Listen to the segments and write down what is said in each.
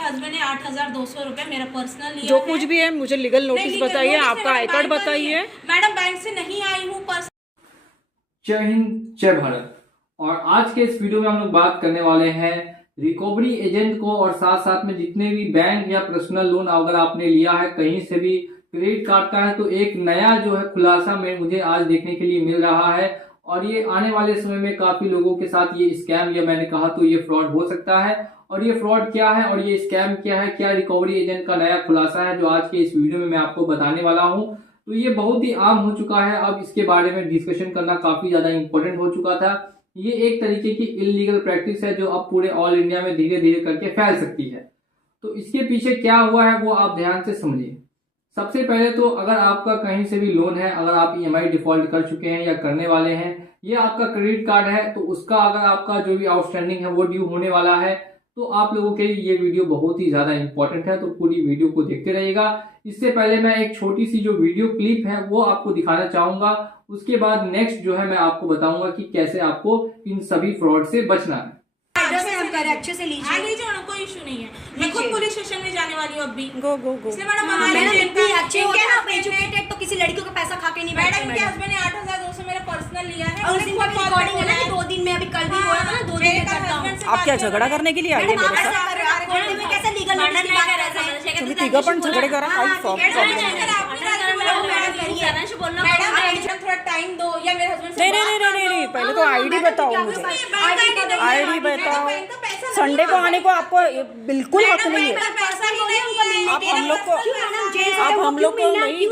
आपके हस्बैंड ने 8,200 रुपए मेरा पर्सनल लिया जो कुछ भी है मुझे लीगल नोटिस बताइए, आपका आई कार्ड बताइए। मैडम बैंक से नहीं आई हूँ। जय हिंद, जय भारत। और आज के इस वीडियो में हम लोग बात करने वाले हैं रिकवरी एजेंट को और साथ साथ में जितने भी बैंक या पर्सनल लोन अगर आपने लिया है कहीं से भी क्रेडिट कार्ड का है, तो एक नया जो है खुलासा में मुझे आज देखने के लिए मिल रहा है। और ये आने वाले समय में काफी लोगों के साथ ये स्कैम या मैंने कहा तो ये फ्रॉड हो सकता है। और ये फ्रॉड क्या है और ये स्कैम क्या है, क्या रिकवरी एजेंट का नया खुलासा है जो आज के इस वीडियो में मैं आपको बताने वाला हूँ। तो ये बहुत ही आम हो चुका है, अब इसके बारे में डिस्कशन करना काफी ज्यादा इंपॉर्टेंट हो चुका था। ये एक तरीके की इलीगल प्रैक्टिस है जो अब पूरे ऑल इंडिया में धीरे धीरे करके फैल सकती है। तो इसके पीछे क्या हुआ है वो आप ध्यान से समझिए। सबसे पहले तो अगर आपका कहीं से भी लोन है, अगर आप ईएमआई डिफॉल्ट कर चुके हैं या करने वाले हैं, या आपका क्रेडिट कार्ड है, तो उसका अगर आपका जो भी आउटस्टैंडिंग है वो ड्यू होने वाला है, तो आप लोगों के लिए ये वीडियो बहुत ही ज्यादा इंपॉर्टेंट है। तो पूरी वीडियो को देखते रहिएगा। इससे पहले मैं एक छोटी सी जो वीडियो क्लिप है वो आपको दिखाना चाहूंगा। उसके बाद नेक्स्ट जो है मैं आपको बताऊंगा कि कैसे आपको इन सभी फ्रॉड से बचना है। अच्छे से लीजिए, कोई इशू नहीं है। मैं खुद पुलिस स्टेशन में जाने वाली हूँ अभी। गो गो गो। अच्छे होते हैं आप एजुकेटेड, तो किसी लड़कियों का पैसा खा के नहीं बैठते। मैडम के हस्बैंड ने 8,200 मेरा पर्सनल लिया है और उसकी रिकॉर्डिंग है ना कि 2 दिन में अभी कल भी हुआ था ना, 2 दिन में करता हूं। आप क्या झगड़ा करने के लिए आए मेरे साथ? कोर्ट में कैसे लीगल नोटिस की बात कर रहे हैं? तुम्ही तिघं पण झगडे करा, काही प्रॉब्लेम मैडम थोड़ा टाइम दो या मेरे हस्बैंड से नहीं, पहले तो आईडी बताओ मुझे, आईडी बताओ। संडे को आने को आपको बिल्कुल हक नहीं है। आप हम लोग को नहीं।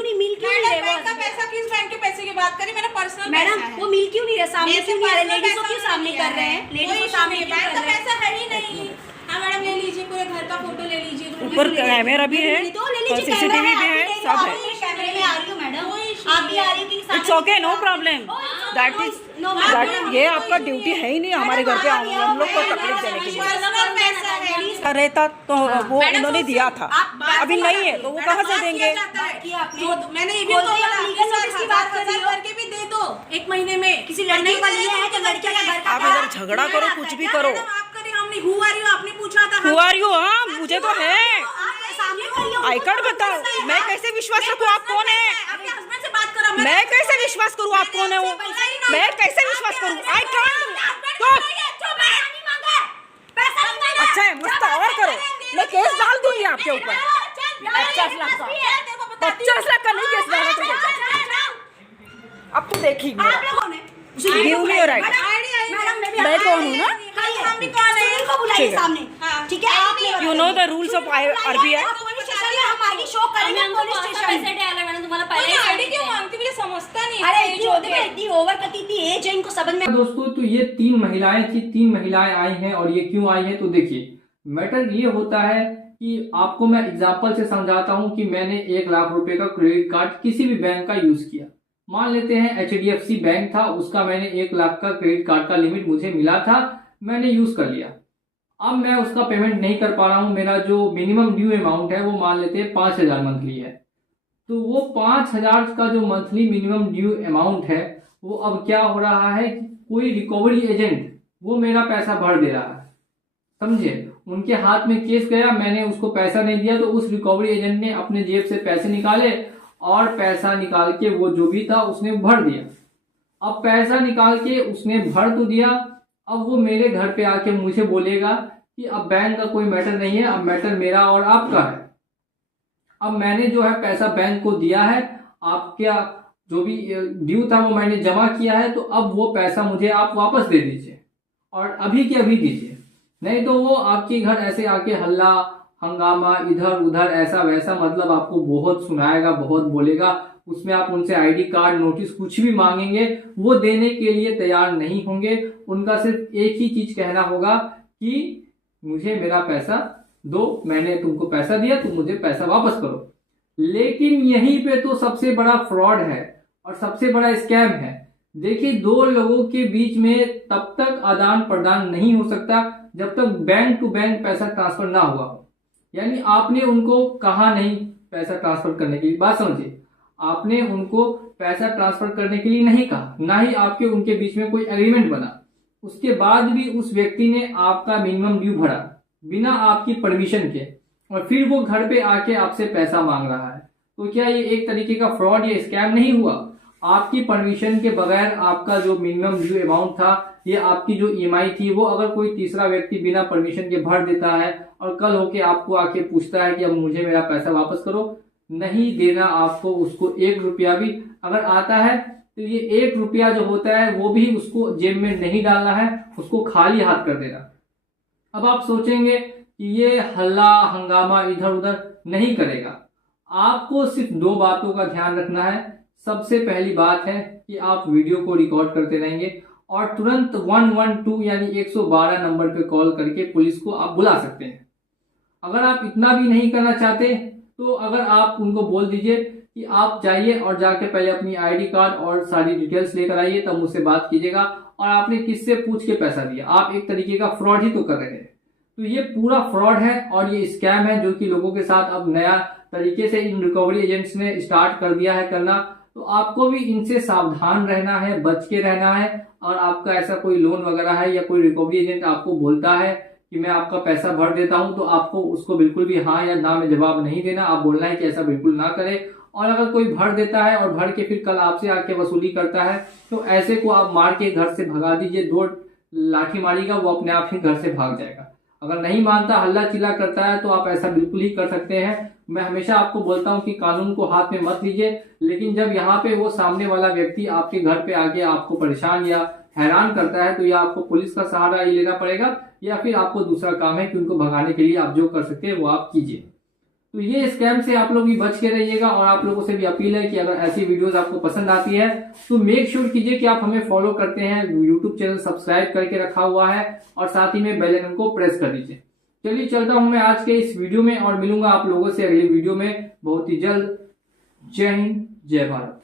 पैसा किस बैंक के पैसे की बात करें? मेरा पर्सनल मैडम वो मिल क्यों नहीं रहे सामने, क्यों नहीं आ रहे? लेडीज को क्यों सामने कर रहे हैं? लेडीज को सामने क्यों कर रहे हैं? पैसा है ही नहीं। हाँ मैडम ले लीजिए, पूरे घर का फोटो ले लीजिए। ऊपर कैमरा भी है और सीसीटीवी भी है, सब है। कैमरे में आ रही हूँ मैडम, आप भी आ रही हो कि it's okay, no problem. That is ये आपका ड्यूटी है ही नहीं हमारे घर पे हम लोग को तकलीफ देने के लिए। रहता तो वो उन्होंने दिया था, अभी नहीं है तो वो कहाँ से देंगे? मैंने ये भी करके भी दे दो 1 महीने में। किसी लड़की का लिया है तो लड़के का घर का आप इधर झगड़ा करो, कुछ भी करो। आपने पूछा था Who are you? हाँ मुझे तो है। आई कार्ड बताओ, मैं कैसे विश्वास रखूँ आप कौन है? आपके हस्बैंड से बात करो। मैं कैसे विश्वास करूँ आप कौन है वो? मैं कैसे विश्वास करूँ? आई कार्ड अच्छा है, मस्त और करो। मैं केस डाल दूंगी आपके ऊपर 50 लाख का। 50 लाख का नहीं केस डाला तो अब तो देखिए गिव मी योर राइट। मैं कौन हूँ ना? बुलाइए सामने, ठीक है? आप you know the rules of RBI. हम आईडी शो करेंगे पुलिस स्टेशन। मैडम तुम्हारा पहले आईडी क्यों मांगती? मुझे समझता नहीं। अरे इतनी ओवर करती थी एज है, इनको समझ में। दोस्तों तो ये 3 महिलाएं थी, 3 महिलाएं आई हैं। और ये क्यों आई हैं तो देखिए, मैटर ये होता है कि आपको मैं एग्जांपल से समझाता हूं कि मैंने 1 लाख रुपए का क्रेडिट कार्ड किसी भी बैंक का यूज किया। मान लेते हैं HDFC बैंक था, उसका मैंने 1 लाख का क्रेडिट कार्ड का लिमिट मुझे मिला था, मैंने यूज कर लिया। अब मैं उसका पेमेंट नहीं कर पा रहा हूं, मेरा जो मिनिमम ड्यू अमाउंट है वो मान लेते हैं 5,000 मंथली है। तो वो 5,000 का जो मंथली मिनिमम ड्यू अमाउंट है वो अब क्या हो रहा है, कोई रिकवरी एजेंट वो मेरा पैसा भर दे रहा है। समझे, उनके हाथ में केस गया, मैंने उसको पैसा नहीं दिया तो उस रिकवरी एजेंट ने अपने जेब से पैसे निकाले और पैसा निकाल के वो जो भी था उसने भर दिया। अब पैसा निकाल के उसने भर तो दिया, अब वो मेरे घर पे आके मुझे बोलेगा कि अब बैंक का कोई मैटर नहीं है, अब मैटर मेरा और आपका है। अब मैंने जो है पैसा बैंक को दिया है, आपका जो भी ड्यू था वो मैंने जमा किया है, तो अब वो पैसा मुझे आप वापस दे दीजिए और अभी के अभी दीजिए। नहीं तो वो आपके घर ऐसे आके हल्ला हंगामा इधर उधर ऐसा वैसा मतलब आपको बहुत सुनाएगा, बहुत बोलेगा। उसमें आप उनसे आईडी कार्ड नोटिस कुछ भी मांगेंगे वो देने के लिए तैयार नहीं होंगे। उनका सिर्फ एक ही चीज कहना होगा कि मुझे मेरा पैसा दो, मैंने तुमको पैसा दिया, तुम मुझे पैसा वापस करो। लेकिन यहीं पे तो सबसे बड़ा फ्रॉड है और सबसे बड़ा स्कैम है। देखिए, 2 लोगों के बीच में तब तक आदान प्रदान नहीं हो सकता जब तक बैंक टू बैंक पैसा ट्रांसफर ना हुआ हो। यानी आपने उनको कहा नहीं पैसा ट्रांसफर करने के लिए, बात समझिए, आपने उनको पैसा ट्रांसफर करने के लिए नहीं कहा, ना ही आपके उनके बीच में कोई एग्रीमेंट बना। उसके बाद भी उस व्यक्ति ने आपका मिनिमम ड्यू भरा, बिना आपकी परमिशन के, और फिर वो घर पे आके आपसे पैसा मांग रहा है। तो क्या ये एक तरीके का फ्रॉड या स्कैम नहीं हुआ? आपकी परमिशन के बगैर आपका जो मिनिमम ड्यू अमाउंट था, ये आपकी जो EMI थी, वो अगर कोई तीसरा व्यक्ति बिना परमिशन के भर देता है और कल होके आपको आके पूछता है कि अब मुझे मेरा पैसा वापस करो, नहीं देना आपको उसको 1 रुपया भी। अगर आता है तो ये 1 रुपया जो होता है वो भी उसको जेब में नहीं डालना है, उसको खाली हाथ कर देना। अब आप सोचेंगे कि ये हल्ला हंगामा इधर उधर नहीं करेगा। आपको सिर्फ 2 बातों का ध्यान रखना है। सबसे पहली बात है कि आप वीडियो को रिकॉर्ड करते रहेंगे और तुरंत 112 यानी 112 नंबर पे कॉल करके पुलिस को आप बुला सकते हैं। अगर आप इतना भी नहीं करना चाहते तो अगर आप उनको बोल दीजिए कि आप जाइए और जाके पहले अपनी ID कार्ड और सारी डिटेल्स लेकर आइए, तब मुझसे बात कीजिएगा और आपने किससे पूछ के पैसा दिया। आप एक तरीके का फ्रॉड ही तो कर रहे हैं। तो ये पूरा फ्रॉड है और ये स्कैम है जो कि लोगों के साथ अब नया तरीके से इन रिकवरी एजेंट्स ने स्टार्ट कर दिया है करना। तो आपको भी इनसे सावधान रहना है, बच के रहना है। और आपका ऐसा कोई लोन वगैरह है या कोई रिकवरी एजेंट आपको बोलता है कि मैं आपका पैसा भर देता हूं, तो आपको उसको बिल्कुल भी हाँ या ना में जवाब नहीं देना। आप बोलना है कि ऐसा बिल्कुल ना करे। और अगर कोई भर देता है और भर के फिर कल आपसे आके वसूली करता है तो ऐसे को आप मार के घर से भगा दीजिए। 2 लाठी मारिएगा, वो अपने आप ही घर से भाग जाएगा। अगर नहीं मानता, हल्ला चिल्ला करता है, तो आप ऐसा बिल्कुल ही कर सकते हैं। मैं हमेशा आपको बोलता हूं कि कानून को हाथ में मत लीजिए, लेकिन जब यहाँ पे वो सामने वाला व्यक्ति आपके घर पे आके आपको परेशान या हैरान करता है तो या आपको पुलिस का सहारा ही लेना पड़ेगा या फिर आपको दूसरा काम है कि उनको भगाने के लिए आप जो कर सकते हैं वो आप कीजिए। तो ये स्कैम से आप लोग भी बच के रहिएगा। और आप लोगों से भी अपील है कि अगर ऐसी वीडियोस आपको पसंद आती है तो मेक श्योर कीजिए कि आप हमें फॉलो करते हैं, यूट्यूब चैनल सब्सक्राइब करके रखा हुआ है और साथ ही में बेल आइकन को प्रेस कर दीजिए। चलिए चलता हूं मैं आज के इस वीडियो में और मिलूंगा आप लोगों से अगली वीडियो में बहुत ही जल्द। जय हिंद, जय भारत।